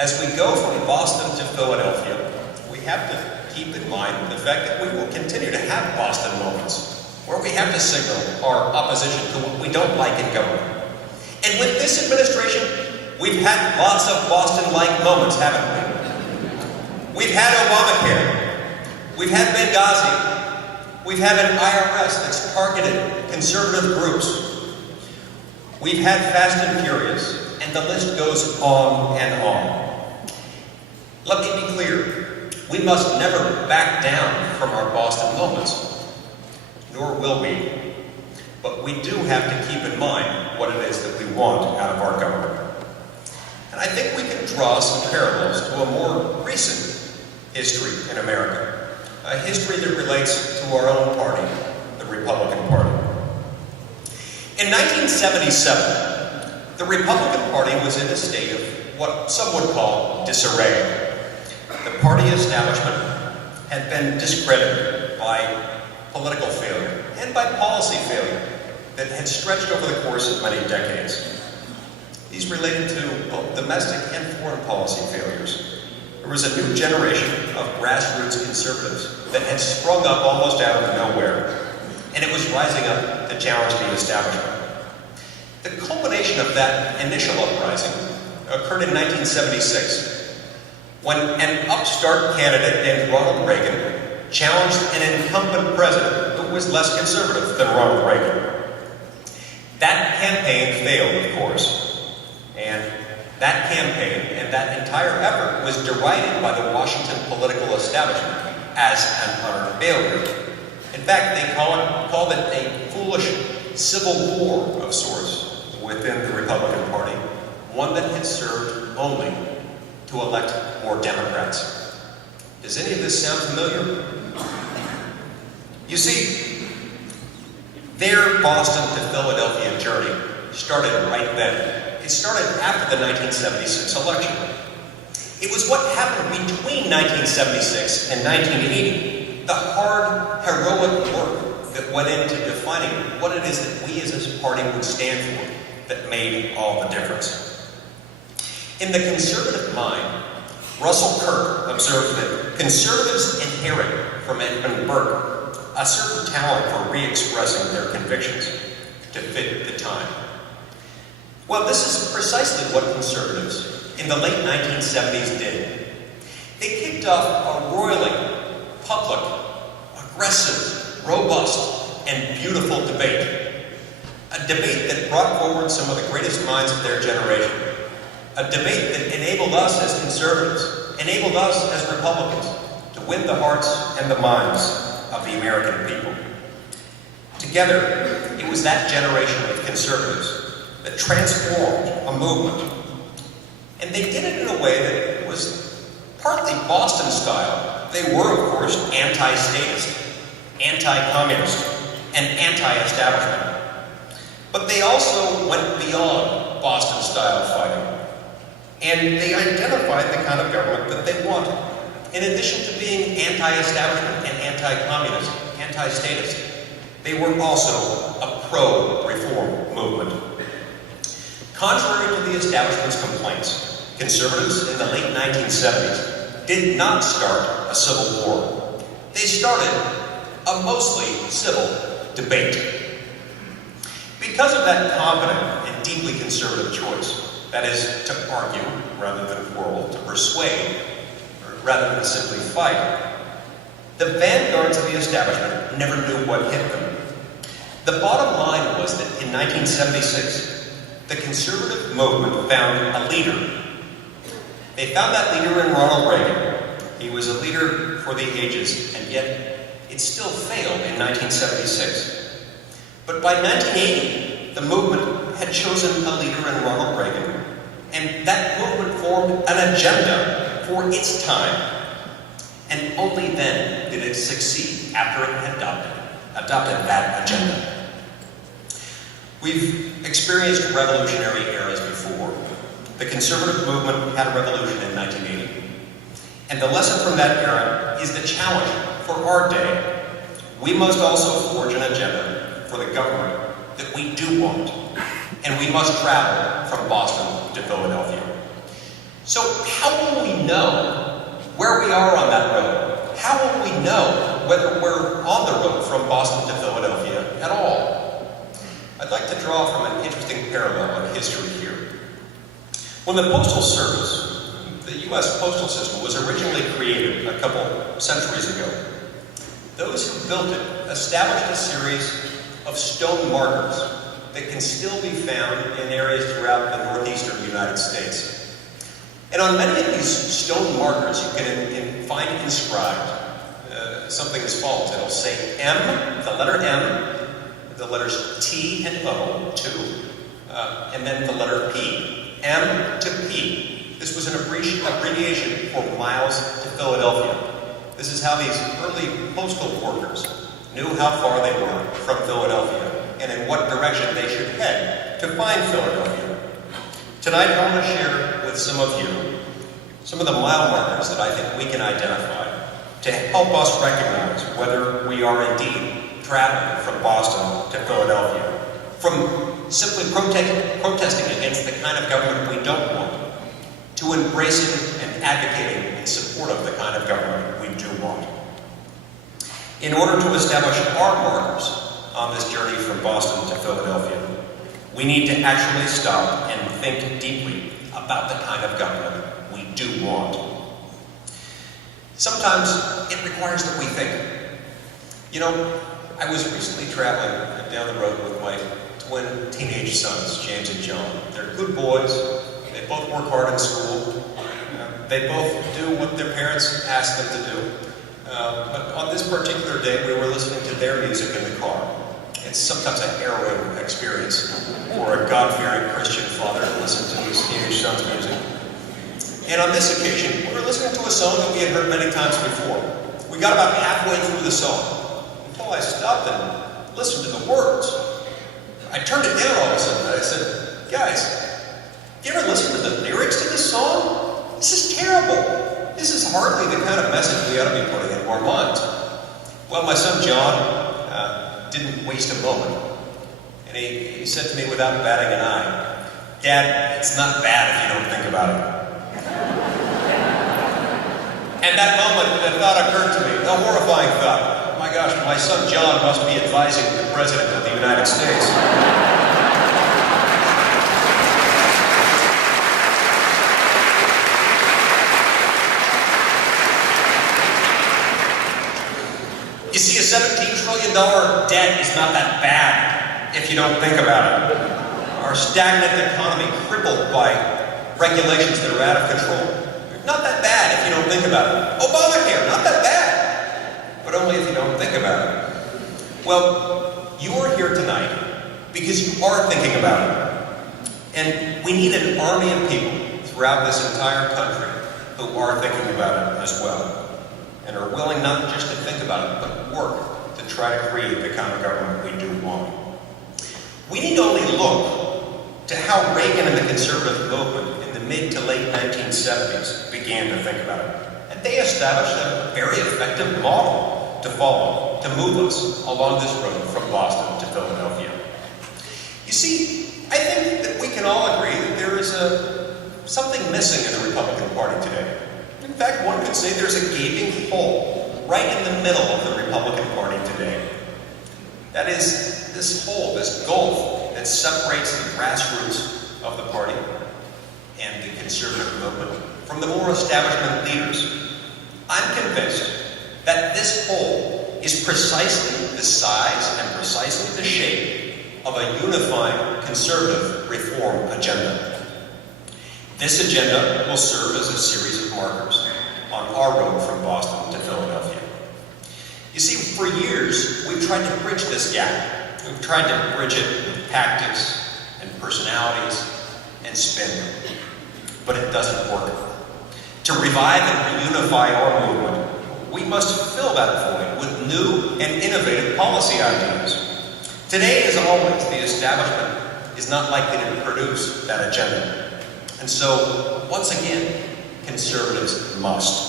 As we go from Boston to Philadelphia, we have to keep in mind the fact that we will continue to have Boston moments, where we have to signal our opposition to what we don't like in government. And with this administration, we've had lots of Boston-like moments, haven't we? We've had Obamacare. We've had Benghazi. We've had an IRS that's targeted conservative groups. We've had Fast and Furious, and the list goes on and on. Let me be clear, we must never back down from our Boston moments, nor will we. But we do have to keep in mind what it is that we want out of our government. And I think we can draw some parallels to a more recent history in America, a history that relates to our own party, the Republican Party. In 1977, the Republican Party was in a state of what some would call disarray. The party establishment had been discredited by political failure and by policy failure that had stretched over the course of many decades. These related to both domestic and foreign policy failures. There was a new generation of grassroots conservatives that had sprung up almost out of nowhere, and it was rising up to challenge the establishment. The culmination of that initial uprising occurred in 1976, when an upstart candidate named Ronald Reagan challenged an incumbent president who was less conservative than Ronald Reagan. That campaign failed, of course, and that campaign and that entire effort was derided by the Washington political establishment as an utter failure. In fact, they called it a foolish civil war of sorts within the Republican Party, one that had served only to elect more Democrats. Does any of this sound familiar? You see, their Boston to Philadelphia journey started right then. It started after the 1976 election. It was what happened between 1976 and 1980, the hard, heroic work that went into defining what it is that we as a party would stand for that made all the difference. In the conservative mind, Russell Kirk observed that conservatives inherit from Edmund Burke a certain talent for re-expressing their convictions to fit the time. Well, this is precisely what conservatives in the late 1970s did. They kicked off a roiling, public, aggressive, robust, and beautiful debate. A debate that brought forward some of the greatest minds of their generation. A debate that enabled us as conservatives, enabled us as Republicans, to win the hearts and the minds of the American people. Together, it was that generation of conservatives that transformed a movement. And they did it in a way that was partly Boston style. They were, of course, anti-statist, anti-communist, and anti-establishment. But they also went beyond Boston style fighting. And they identified the kind of government that they wanted. In addition to being anti-establishment and anti-communist, anti-statist, they were also a pro-reform movement. Contrary to the establishment's complaints, conservatives in the late 1970s did not start a civil war. They started a mostly civil debate. Because of that confident and deeply conservative choice, that is, to argue rather than quarrel, to persuade rather than simply fight, the vanguards of the establishment never knew what hit them. The bottom line was that in 1976, the conservative movement found a leader. They found that leader in Ronald Reagan. He was a leader for the ages, and yet it still failed in 1976. But by 1980, the movement had chosen a leader in Ronald Reagan, and that movement formed an agenda for its time. And only then did it succeed after it had adopted that agenda. We've experienced revolutionary eras before. The conservative movement had a revolution in 1980. And the lesson from that era is the challenge for our day. We must also forge an agenda for the government that we do want. And we must travel from Boston to Philadelphia. So how will we know where we are on that road? How will we know whether we're on the road from Boston to Philadelphia at all? I'd like to draw from an interesting parallel in history here. When the Postal Service, the U.S. postal system, was originally created a couple centuries ago, those who built it established a series of stone markers that can still be found in areas throughout the northeastern United States. And on many of these stone markers, you can find inscribed something as follows. It'll say M, the letter M, the letters T and O, two, and then the letter P. M to P. This was an abbreviation for miles to Philadelphia. This is how these early postal workers knew how far they were from Philadelphia and in what direction they should head to find Philadelphia. Tonight I want to share with some of you some of the mile markers that I think we can identify to help us recognize whether we are indeed traveling from Boston to Philadelphia, from simply protesting against the kind of government we don't want, to embracing and advocating in support of the kind of government we do want. In order to establish our markers on this journey from Boston to Philadelphia, we need to actually stop and think deeply about the kind of government we do want. Sometimes it requires that we think. You know, I was recently traveling down the road with my twin teenage sons, James and John. They're good boys. They both work hard in school. They both do what their parents ask them to do. But on this particular day, we were listening to their music in the car. It's sometimes a harrowing experience for a God-fearing Christian father to listen to his teenage son's music. And on this occasion, we were listening to a song that we had heard many times before. We got about halfway through the song until I stopped and listened to the words. I turned it down all of a sudden and I said, guys, you ever listen to the lyrics to this song? This is terrible. This is hardly the kind of message we ought to be putting into our minds. Well, my son John didn't waste a moment. And he said to me without batting an eye, Dad, it's not bad if you don't think about it. And that moment, the thought occurred to me, a horrifying thought. Oh my gosh, my son John must be advising the President of the United States. You see, a $17 trillion debt is not that bad if you don't think about it. Our stagnant economy crippled by regulations that are out of control. Not that bad if you don't think about it. Obamacare, not that bad. But only if you don't think about it. Well, you are here tonight because you are thinking about it. And we need an army of people throughout this entire country who are thinking about it as well. And are willing not just to think about it, but work to try to create the kind of government we do want. We need only look to how Reagan and the conservative movement in the mid to late 1970s began to think about it. And they established a very effective model to follow, to move us along this road from Boston to Philadelphia. You see, I think that we can all agree that there is something missing in the Republican Party today. In fact, one could say there's a gaping hole right in the middle of the Republican Party today. That is, this hole, this gulf that separates the grassroots of the party and the conservative movement from the more establishment leaders. I'm convinced that this hole is precisely the size and precisely the shape of a unifying conservative reform agenda. This agenda will serve as a series of markers on our road from Boston to Philadelphia. You see, for years, we've tried to bridge this gap. We've tried to bridge it with tactics and personalities and spin. But it doesn't work. To revive and reunify our movement, we must fill that void with new and innovative policy ideas. Today, as always, the establishment is not likely to produce that agenda. And so, once again, conservatives must.